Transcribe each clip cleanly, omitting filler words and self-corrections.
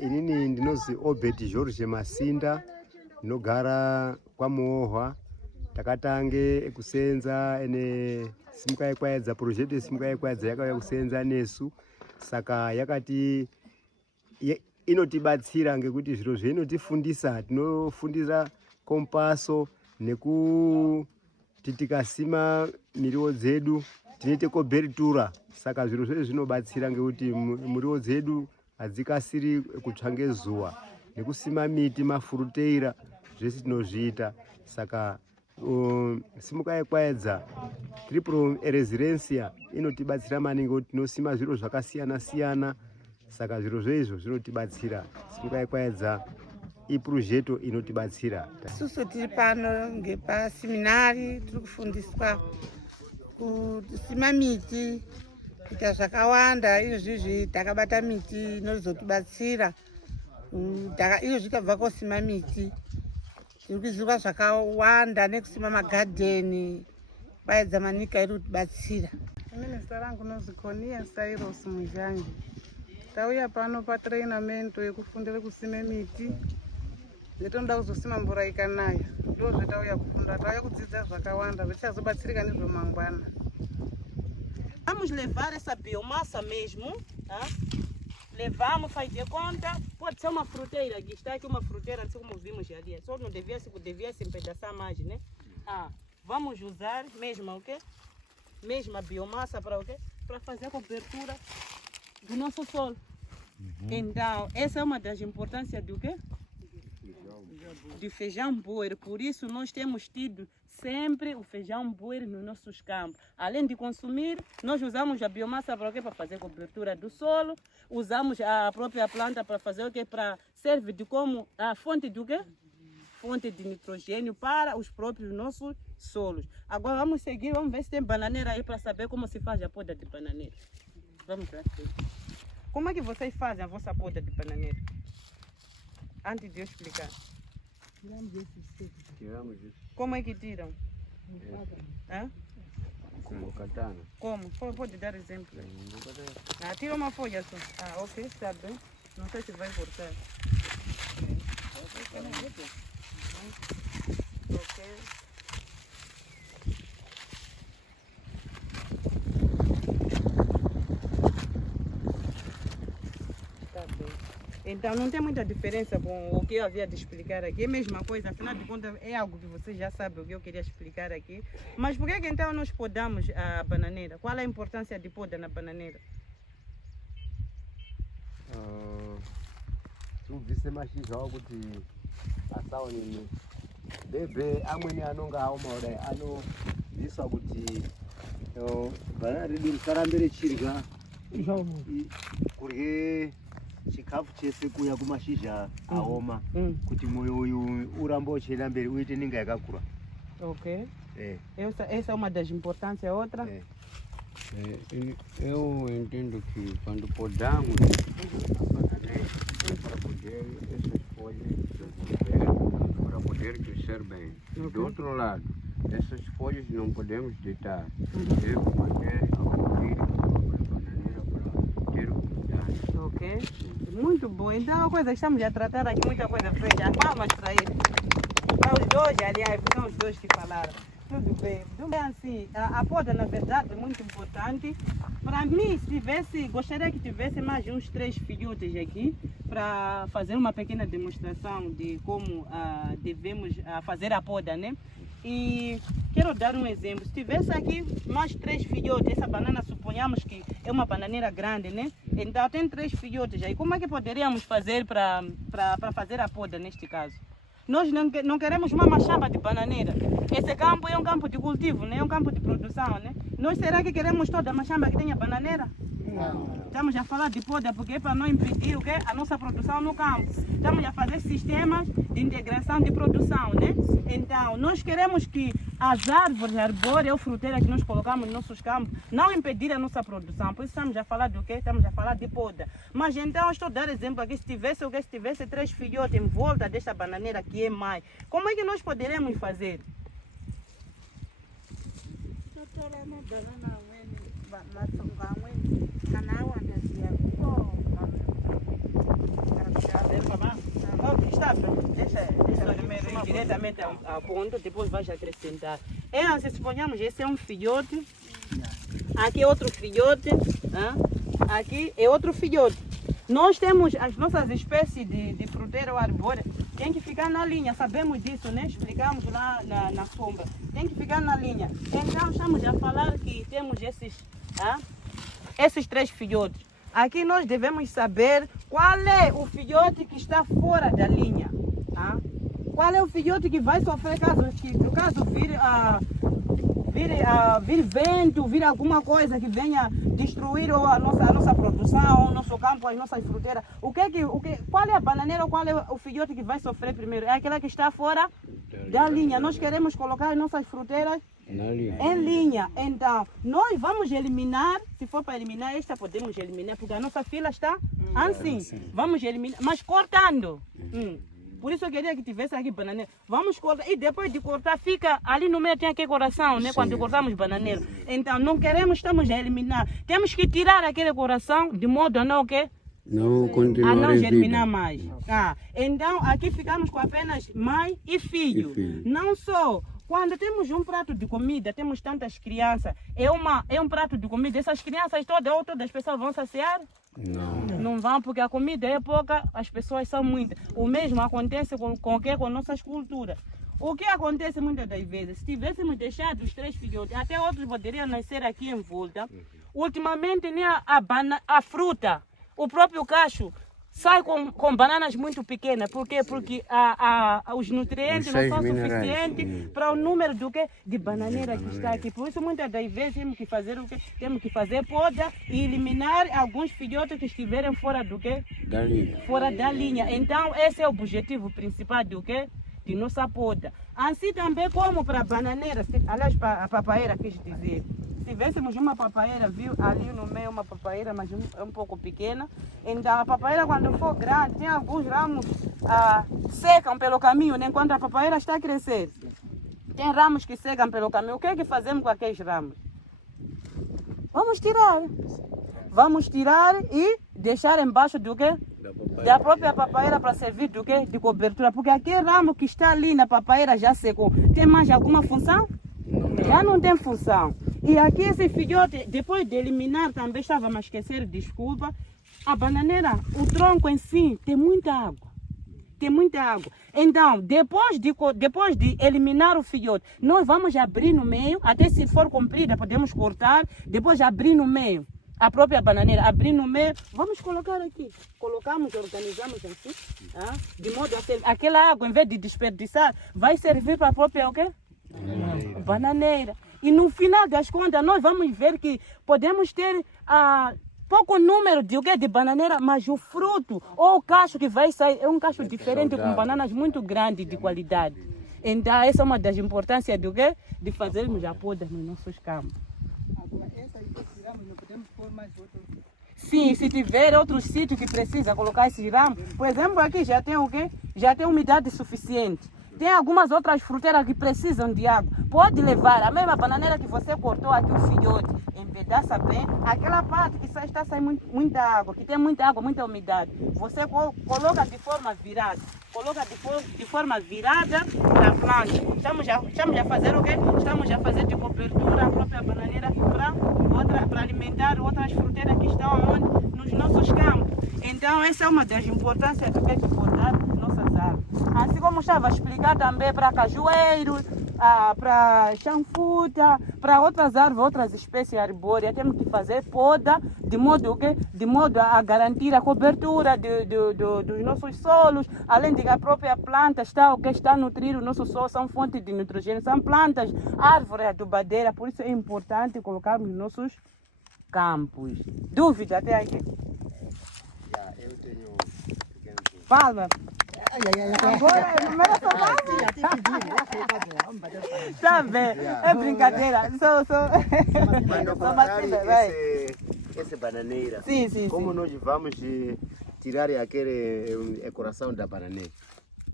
Inini ndinozi Obed George Masinda, ndinogara kwaMohwa. Takatange kusenza ene simukayekwaedza project simukayekwaedza yakauya kusenza nesu, saka yakati inotibatsira ngekuti zviro zveinotifundisa, tinofundira kompaso nekuti tikasima miriwo dzedu tinoite kobertura. Saka zviro zvezvi zvinobatsira ngekuti miriwo dzedu hadzikasiri kutsva ngezuva, nekusima miti mafuruteira zvese tinozviita. Saka simukayekwaedza triple residensia inotibatsira maningi kuti tinosima zviro zvakasiyana siyana. Saka zviro zvezvo zvinotibatsira. Simukayekwaedza iprojeto inotibatsira. Isusu tiri pano ngepaseminari tiri kufundiswa kusima miti, kuita zvakawanda. Izvizvi takabata miti inozotibatsira. Izvozvi tabva kusima miti, tiri kuziva zvakawanda nekusima magadheni. Kwaedza manika iri kutibatsira. Mimi zita rangu nozi Konia Cyrus Muzhangi. Tauya pano patrainamento yekufundira kusima miti. Ndinoda kuzosima mvura ikanaya. Ndo zvatauya kufunda. Tauya kudzidza zvakawanda zvichazobatsirika ndizvo mangwana. Vamos levar essa biomassa mesmo, tá? Levamos, faz de conta, pode ser uma fruteira, aqui está aqui uma fruteira, assim como vimos ali, só não devia se empedaçar mais, né? Vamos usar mesmo, ok? Mesma biomassa para o quê? Para fazer a cobertura do nosso solo. Então, essa é uma das importâncias do quê? De feijão bueiro. Por isso nós temos tido sempre o feijão bueiro nos nossos campos. Além de consumir, nós usamos a biomassa para o quê? Para fazer cobertura do solo. Usamos a própria planta para fazer o quê? Para servir de como a fonte do quê? Fonte de nitrogênio para os próprios nossos solos. Agora vamos seguir, vamos ver se tem bananeira aí para saber como se faz a poda de bananeira. Vamos lá. Como é que vocês fazem a vossa poda de bananeira? Antes de eu explicar. Tiramos isso. Como é que tiram? Com katana. Como? Pode dar exemplo. Tira uma folha só. Ok, está bem. Não sei se vai cortar. Ok. Está bem. Então não tem muita diferença com o que eu havia de explicar aqui. É a mesma coisa, afinal de contas é algo que vocês já sabem o que eu queria explicar aqui. Mas por que então nós podamos a bananeira? Qual é a importância de poda na bananeira? Tubvise mashizha okuti asaonini bebe amweni anonga aomaudai anobviswa kuti bhanana redu risarambe richirya kurye chikafu chese kuya kumashizha aoma, kuti moyo uyu urambe uchienda mberi uite ninga yakakura. Ok. Essa é uma das importâncias. Outra? Eu entendo que quando podamos para poder essas folhas para poder crescer bem. Okay. Do outro lado, essas folhas não podemos deitar. Deve manter a cobrir a bananeira para ter umidade. Ok. Muito bom. Então a coisa estamos a tratar aqui muita coisa frente. As palmas para ele. Para os dois, aliás, são os dois que falaram. Tudo bem. Assim, a poda, na verdade, é muito importante. Para mim, gostaria que tivesse mais uns 3 filhotes aqui para fazer uma pequena demonstração de como devemos fazer a poda, né? E quero dar um exemplo. Se tivesse aqui mais 3 filhotes, essa banana suponhamos que é uma bananeira grande, né? Então tem 3 filhotes aí. Como é que poderíamos fazer para fazer a poda neste caso? Nós não queremos uma machamba de bananeira. Esse campo é um campo de cultivo, né? É um campo de produção, né? Nós será que queremos toda a machamba que tenha bananeira? Não. Estamos a falar de poda porque é para não impedir a nossa produção no campo. Estamos a fazer sistemas de integração de produção, né? Então, nós queremos que as árvores arbóreas ou fruteiras que nós colocamos nos nossos campos não impedir a nossa produção. Por isso estamos a falar do quê? Estamos a falar de poda. Mas então, estou a dar exemplo aqui, se tivesse 3 filhotes em volta desta bananeira que é mãe, como é que nós poderemos fazer? sabe? Deixa primeiro ir diretamente ao ponto, depois vais acrescentar. É assim, suponhamos, esse é um filhote, aqui é outro filhote, aqui é outro filhote. Nós temos as nossas espécies de fruteira ou arbóreo, tem que ficar na linha, sabemos disso, né? Explicamos lá na sombra. Tem que ficar na linha. Então estamos a falar que temos esses 3 filhotes. Aqui nós devemos saber qual é o filhote que está fora da linha. Qual é o filhote que vai sofrer caso vir vento, vir alguma coisa que venha destruir a nossa produção, o nosso campo, as nossas fruteiras. Qual é a bananeira, qual é o filhote que vai sofrer primeiro? É aquela que está fora da linha. Nós queremos colocar as nossas fruteiras em linha. Então, nós vamos eliminar, se for para eliminar esta, podemos eliminar, porque a nossa fila está assim. Vamos eliminar, mas cortando. Por isso eu queria que tivesse aqui bananeira. Vamos cortar, e depois de cortar, fica ali no meio, tem aquele coração, né? Quando cortamos bananeira. Então, não queremos, estamos a eliminar. Temos que tirar aquele coração de modo a não o quê? Não continuar a não germinar vida. mais. Então, aqui ficamos com apenas mãe e filho. Não só. Quando temos um prato de comida, temos tantas crianças, é um prato de comida, essas crianças todas as pessoas vão saciar? Não vão, porque a comida é pouca, as pessoas são muitas. O mesmo acontece com nossas culturas. O que acontece muitas das vezes, se tivéssemos deixado os 3 filhotes, até outros poderiam nascer aqui em volta. Ultimamente, nem a fruta, o próprio cacho, sai com bananas muito pequenas. Por quê? Porque os nutrientes não são suficientes para o número de bananeira que está aqui. Por isso, muitas das vezes, temos que fazer o quê? Temos que fazer poda e eliminar alguns filhotes que estiverem fora da linha. Fora da linha. Então, esse é o objetivo principal de nossa poda. Assim também como para a bananeira, aliás, para a papaeira, quis dizer. Se tivéssemos uma papaeira, viu ali no meio uma papaeira, mas um pouco pequena. Então a papaeira, quando for grande, tem alguns ramos secam pelo caminho, né? Enquanto a papaeira está a crescer. Tem ramos que secam pelo caminho. O que é que fazemos com aqueles ramos? Vamos tirar. Vamos tirar e deixar embaixo do quê? Da própria papaeira para servir do quê? De cobertura. Porque aquele ramo que está ali na papaeira já secou. Tem mais alguma função? Já não tem função. E aqui esse filhote, depois de eliminar, também estava a esquecer, desculpa, a bananeira, o tronco em si tem muita água. Tem muita água. Então, depois de eliminar o filhote, nós vamos abrir no meio, até se for comprida, podemos cortar, depois abrir no meio. A própria bananeira, abrir no meio, vamos colocar aqui. Colocamos, organizamos assim, de modo a ser, aquela água, em vez de desperdiçar, vai servir para a própria o quê? Bananeira. E no final das contas, nós vamos ver que podemos ter pouco número de bananeira, mas o fruto ou o cacho que vai sair é um cacho diferente, com bananas muito grandes de qualidade. Então, essa é uma das importâncias de fazermos a poda nos nossos campos. Agora, essa aí que tiramos, não podemos pôr mais outro. Sim, se tiver outro sítio que precisa colocar esses ramos, por exemplo, aqui já tem o quê? Já tem umidade suficiente. Tem algumas outras fruteiras que precisam de água. Pode levar a mesma bananeira que você cortou aqui, o filhote, empedaça bem. Aquela parte que está saindo muita água, que tem muita água, muita umidade. Você coloca de forma virada. Coloca de forma virada na planta. Estamos a fazer o quê? Estamos a fazer de cobertura a própria bananeira para alimentar outras fruteiras que estão onde? Nos nossos campos. Então, essa é uma das importâncias do que é cortar nossas árvores. Assim como estava a explicar também para cajueiros, para chanfuta, para outras árvores, outras espécies arbóreas, temos que fazer poda de modo a garantir a cobertura dos nossos solos, além de que a própria planta está a nutrir o nosso solo, são fontes de nitrogênio, são plantas, árvores adubadeiras, por isso é importante colocarmos nos nossos campos. Dúvida até aqui? Eu tenho Palma. Agora, Tá bem, é brincadeira. Mas não Só falar vai. essa bananeira. Sim. Como nós vamos tirar aquele coração da bananeira?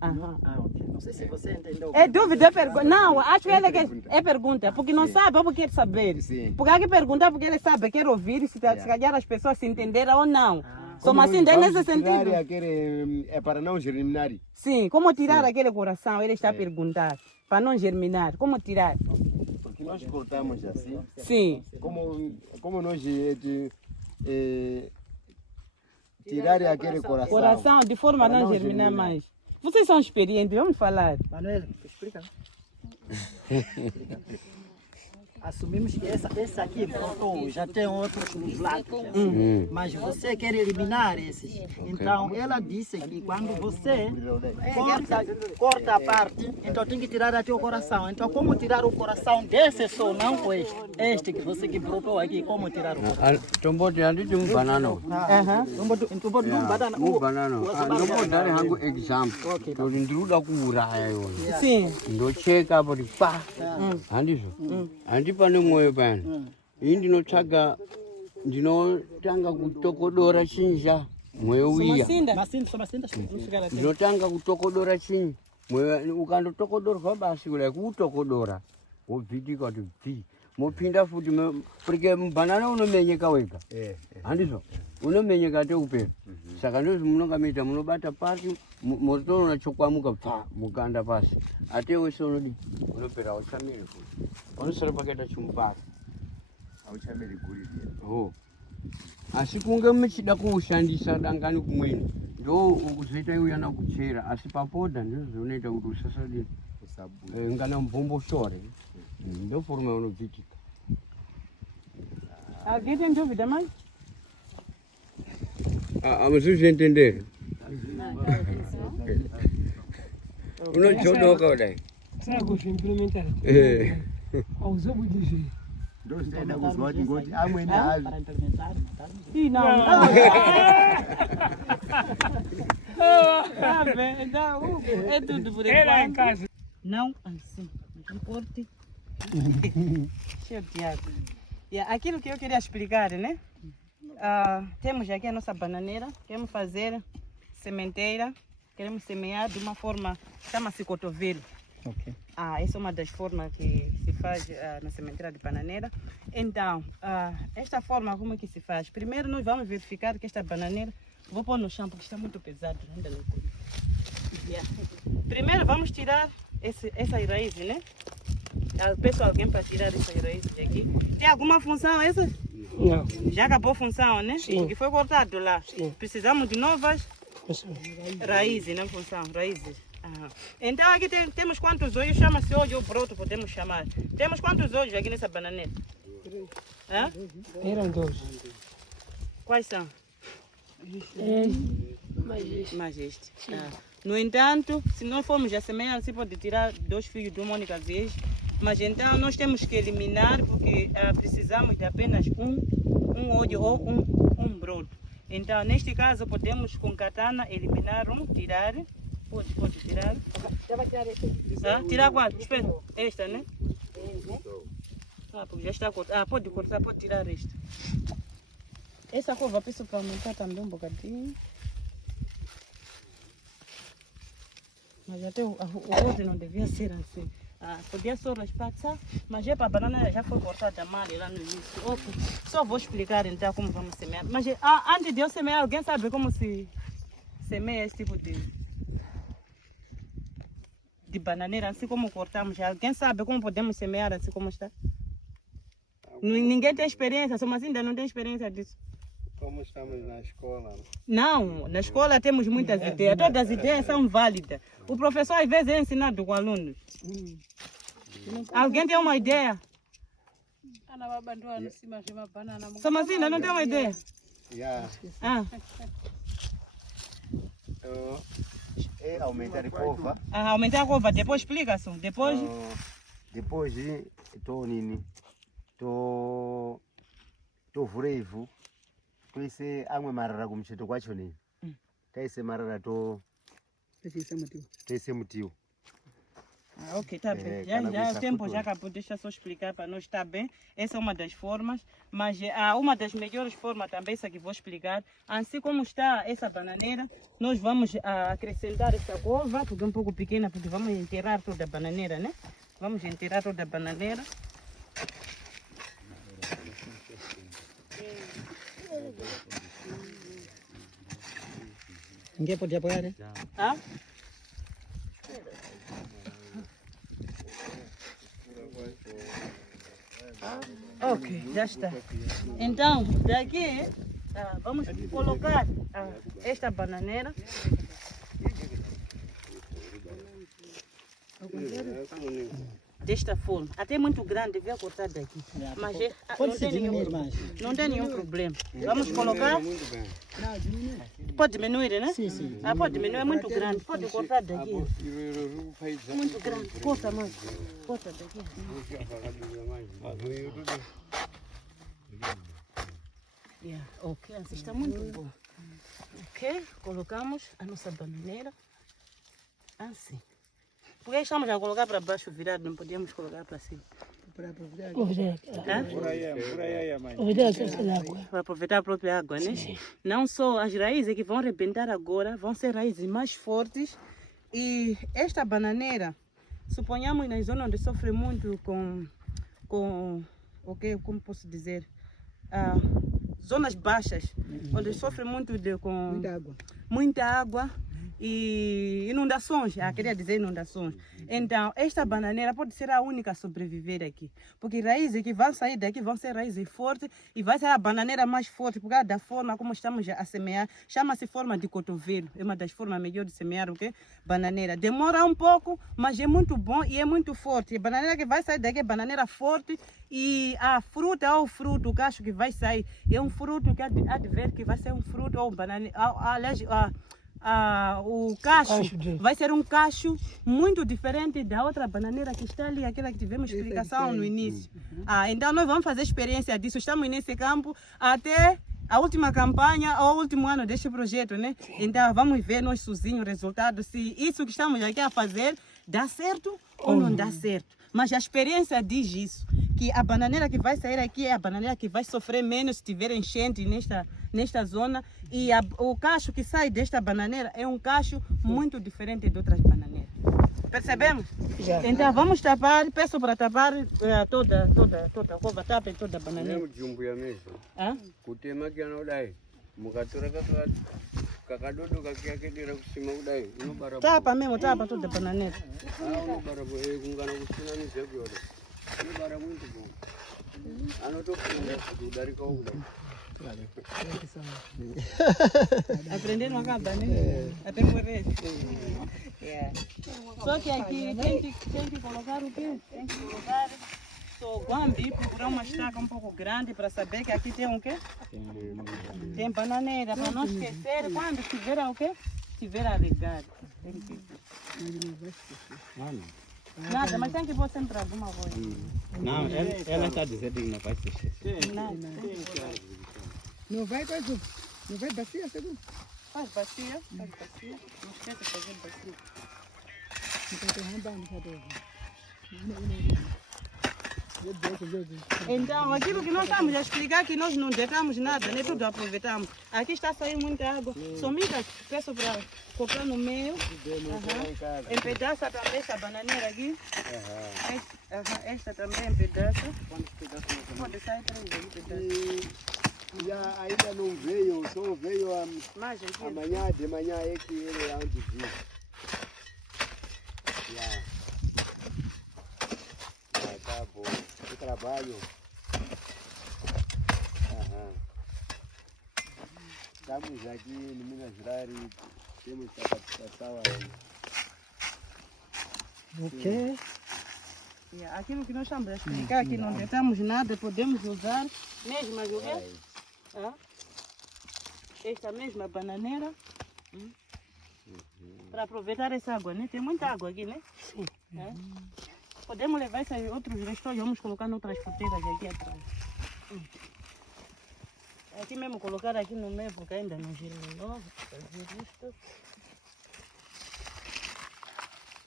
ok. Não sei se você entendeu. É dúvida, é pergunta. Não, acho que ele é pergunta, porque não sabe, ou porque quer saber. Sim. Porque aqui perguntar porque ele sabe, quer ouvir, se calhar as pessoas se entenderam ou não. Só mas assim, daí nesse sentido. Aquele, é para não germinar. Sim, como tirar aquele coração? Ele está a perguntar. Para não germinar, como tirar? Porque nós cortamos assim. Sim. Como nós tirar aquele coração. Coração, de forma a Para não não germinar germinar. mais. Vocês são experientes, vamos falar. Manuel, explica. Assumimos que esse aqui brotou, já tem outros nos lados. Mas você quer eliminar esses. Então, ela disse que quando você corta a parte, então tem que tirar até o coração. Então, como tirar o coração desse só, não o este que você que brotou aqui, como tirar o coração? Tombote andi de banana. Então, pode banana. Banana. Tombote dari hangu example. To ndruda kuuraya yona. Sim. Ndocheka hapo pa. Andizvo. Andi pane mwoyo pano. Ini ndinotsvaga ndinotanga kutokodora chinja mwoyo uya. Ndinotanga kutokodora chinyi. Mwoyo ukandotokodorwa basi kudai kutokodora wobvitika kuti bvi. Mopinda futi porque banana unomenyeka wega. Handizvo. Unomenyeka teupera. Saka ndozvo munonga muita munobata pasi motoona chokwamuka pfa mukanda pasi. Ate wese unodi unopera uchamiri futi. Unosara pakaita chimupasi. Auchamiri guri. Oh. Asi kunge muchida kuushandisa dangani kumweni ndo ukuzoita uyana kuchera asi papoda ndizvo zvinoita kuti usasadi ngana mubhomboshore ndo forma unobvitika. Alguém tem dúvida mais? Amuzvizventendere unojodoka kudai. Implementar. Aos obedientes. Ndio tena kuzwa ngoti amweni havi. Ih, não. É tudo por enquanto. Não assim. Não importa. Chateado. Aquilo que eu queria explicar, né? Temos aqui a nossa bananeira. Queremos fazer sementeira. Queremos semear de uma forma, chama-se cotovelo. Ok. Essa é uma das formas que se faz na sementeira de bananeira. Então, esta forma como é que se faz? Primeiro nós vamos verificar que esta bananeira, vou pôr no chão porque está muito pesado. Ainda não tem. Primeiro vamos tirar essas raízes, né? Peço alguém para tirar essas raízes aqui. Tem alguma função essa? Não. Já acabou a função, né? Sim. Porque foi cortado lá. Sim. Precisamos de novas raízes, não função, raízes. Então aqui temos quantos olhos? Chama-se olho ou broto, podemos chamar. Temos quantos olhos aqui nessa bananeira? Eram 12. Quais são? Mais este. No entanto, se nós formos a semear, se pode tirar 2 fios de uma única vez. Mas então nós temos que eliminar porque precisamos de apenas um olho ou um broto. Então neste caso podemos com katana eliminar tirar. Pode tirar. Tirar qual? Espera. Esta, né? Porque já está cortada. Pode cortar, pode tirar esta. Essa curva peço para aumentar também um bocadinho. Mas até o outro não devia ser assim. Podia só raspar, mas para a banana já foi cortada mal lá no início. Okay. Só vou explicar então como vamos semear. Mas antes de eu semear, alguém sabe como se semeia esse tipo de bananeira, assim como cortamos? Alguém sabe como podemos semear assim como está? Ninguém tem experiência, mas ainda não tem experiência disso. Como estamos na escola. Não, na escola temos muitas ideias, todas as ideias são válidas. O professor às vezes é ensinado com alunos. Alguém tem uma ideia? Só mas ainda não tem uma ideia? É aumentar a cova. Aumentar a cova, depois explica só. Depois estou nini. Estou vurevu. Toise amwe marara kumucheto kwacho nini. Taise marara toise mutio. Ok, está bem. Já o tempo já acabou, deixa só explicar para nós, está bem. Essa é uma das formas, mas uma das melhores formas também, essa que vou explicar. Assim como está essa bananeira, nós vamos acrescentar essa cova, porque é um pouco pequena, porque vamos enterrar toda a bananeira, né? Vamos enterrar toda a bananeira. Ninguém pode apoiar, né? Ah? Ok, já está. Então, daqui vamos colocar esta bananeira. Desta forma, até muito grande, veio cortar daqui. Mas Pode ser diminuir mais. não tem nenhum problema. Vamos colocar. Muito bem. Pode diminuir, né? Sim, sim. Pode diminuir, é muito grande. Pode cortar daqui. Muito grande. Corta mais. Corta daqui. Yeah. Ok, assim está muito bom. Ok, colocamos a nossa bananeira assim. Porque estamos a colocar para baixo virado, não podíamos colocar para cima. Para aproveitar a própria água, né? Sim. Não só as raízes que vão arrebentar agora, vão ser raízes mais fortes. E esta bananeira, suponhamos na zona onde sofre muito com okay, como posso dizer, zonas baixas, onde sofre muito com muita água e inundações, queria dizer inundações. Então, esta bananeira pode ser a única a sobreviver aqui, porque raízes que vão sair daqui vão ser raízes fortes e vai ser a bananeira mais forte, por causa da forma como estamos a semear, chama-se forma de cotovelo, é uma das formas melhores de semear o quê? Bananeira. Demora um pouco, mas é muito bom e é muito forte. A bananeira que vai sair daqui é bananeira forte e a fruta ou fruto, o cacho que vai sair, é um fruto que há de ver que vai ser um fruto ou bananeira, aliás, o cacho vai ser um cacho muito diferente da outra bananeira que está ali, aquela que tivemos explicação no início. Então nós vamos fazer experiência disso. Estamos nesse campo até a última campanha ou o último ano deste projeto, né? Então vamos ver nós sozinhos o resultado, se isso que estamos aqui a fazer dá certo ou não dá certo. Mas a experiência diz isso, que a bananeira que vai sair aqui é a bananeira que vai sofrer menos se tiver enchente nesta zona. E o cacho que sai desta bananeira é um cacho muito diferente de outras bananeiras. Percebemos? Já. Então vamos tapar, peço para tapar toda a cova, tapem toda a bananeira. Mesmo de um buia mesmo. Kutema que não dá. Mukatura kakadodo kakiakidira kusima kudai. Tapa mesmo, tapa toda a bananeira. Unobara kungana kusina ni zebyoda. Unobara muito bom. Anotokunda kudarika kudai. Aprender não acaba, né? Até morrer. Só que aqui tem que colocar o quê? Tem que colocar guambi, procurar uma estaca um pouco grande para saber que aqui tem o quê? Tem bananeira, para não esquecer quando estiver o quê? Estiver a regar. Nada, mas tem que pôr sempre alguma coisa. Não, ela está dizendo que não vai se esquecer. Não vai bacia, segundo? Faz bacia. Não esqueça de fazer bacia. Então, aquilo que nós estamos a explicar, que nós não deitamos nada, nem tudo aproveitamos. Aqui está saindo muita água. Somente peço para cortar no meio. Empedaça também essa bananeira aqui. Esta também empedaça. Pode sair 3 pedaços. E ainda não veio, só veio amanhã, de manhã é que ele é antes disso. Tá bom, o trabalho. Estamos aqui no Minas Gerais e temos capacitação aí. Ok. Aquilo que nós estamos a explicar, que não tentamos nada, podemos usar mesmo a jogar. Esta mesma bananeira para aproveitar essa água, né? Tem muita água aqui, né? Sim. Podemos levar esses outros restos, vamos colocar em outras fruteiras aqui atrás. Aqui mesmo colocar aqui no meio, porque ainda não germinou. Fazer isto.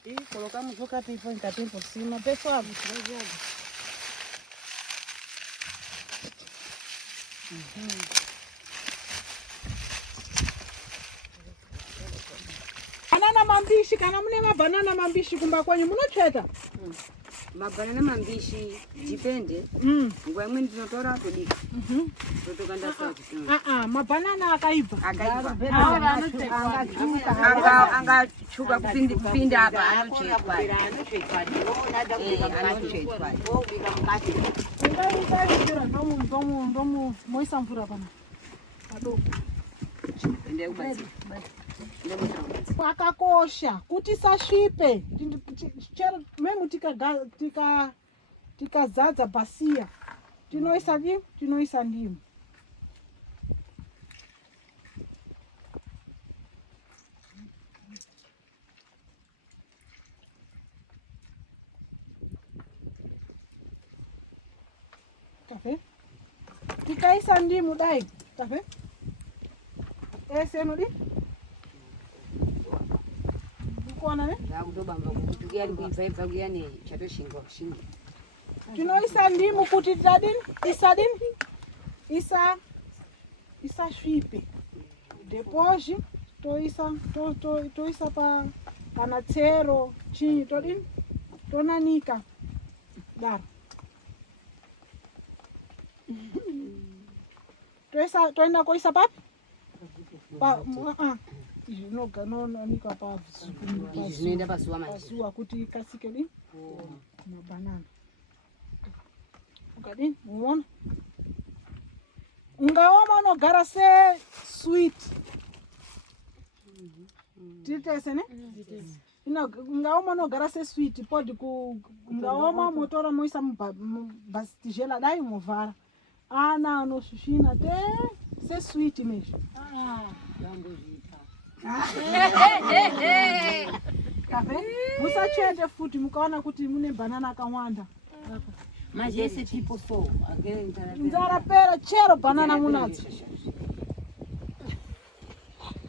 E colocamos o capim por cima. Pessoal, Banana mambishi, kana mune mabanana mambishi kumba kwenyu munocheta? Mabanana mambishi dipende. Nguwa imweni tinotora todika. Mabanana akaipa. Angachuka kupinda hapa anochekwa. Ndomu moisa mvura pana. Padoko. Akakosha kuti sasvipe chero memu tikazadza basiya tinoisa ndimu. Kafe tikaisa ndimu dai kafe ese nodi kuona ne tinoisa ndimu kuti isasvipe. Depois toisa pana tsero chinyi tonanika daro toenda koisa papi zvinonika pazuva kuti ikasike mabanana ukadini muona ungaoma unogara se sweet titese ne ungaoma unogara se sweet podi ungaoma motora moisa mubhastijela dai movhara ana anosvina te se sweet mesho kafe musachete futi mukaona kuti mune banana akawanda. Mas esse tipo for, nzara pera chero banana munadzo.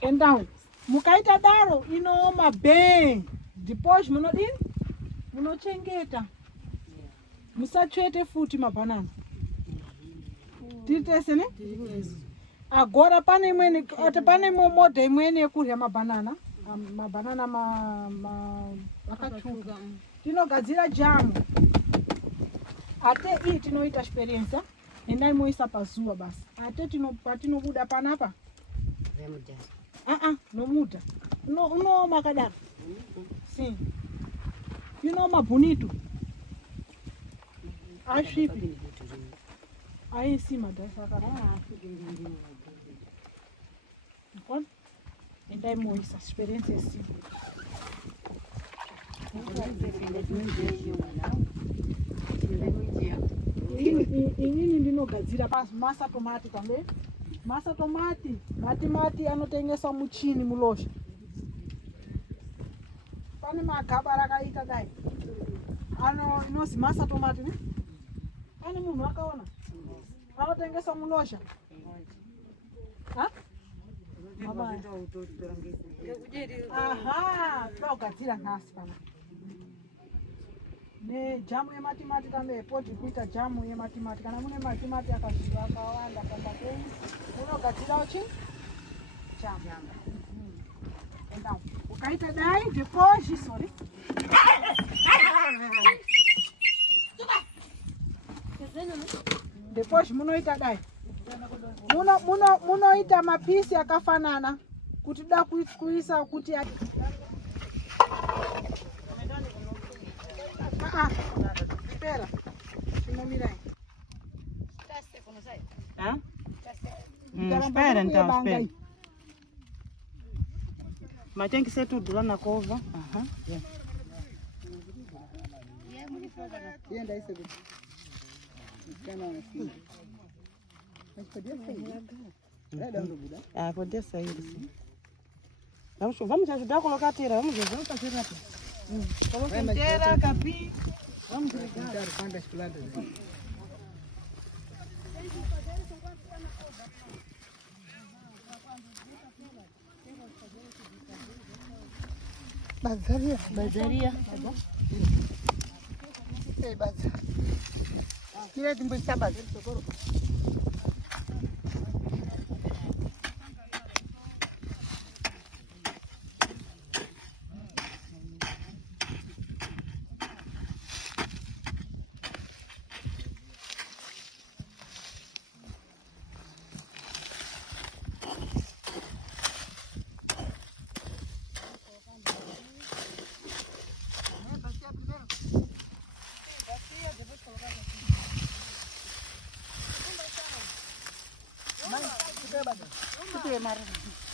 Então, mukaita daro inooma bem. Depois munochengeta. Musachete futi mabanana. Titese ne? Agora pane moda imweni yekurya mabanana. Mabanana akachuka. Tinogadzira jamu. Ate hii tinoita experience endai moisa pazuva basi. Ate patinobuda panapa nomuda unooma kadaro. Sim. Unooma bonito. Ashipi. Aí cima dessa cara. Então, endai moisa experience assim. Inini ndinogadzira masa tomati tambe. Masa tomati, mati anotengesa muchini mulosha. Pane magaba rakaita dai. Inozi masa tomati ne? Pane munhu akaona. Anotengesa mulosha. Ha? Aha, togadzira nhasi pana. Ne jamu yematimati tambe poti kuita jamu yematimati kana mune matimati akawanda pambapeni unogadzirawo chi jamu. Então, ukaita dai depois sorry depois munoita dai munoita mapisi akafanana kuti da kuisa kuti espera. Espera então, espera. Mas tem que ser tudo lá na cova. Podia sair sim. Vamos ajudar a colocar a tira. Vamos fazer rápido. Coloca inteira, capim. Vamos ligar. Quantas plantas? Bazaria. Kile timbo está bazar socorro. Tudo é maravilhoso.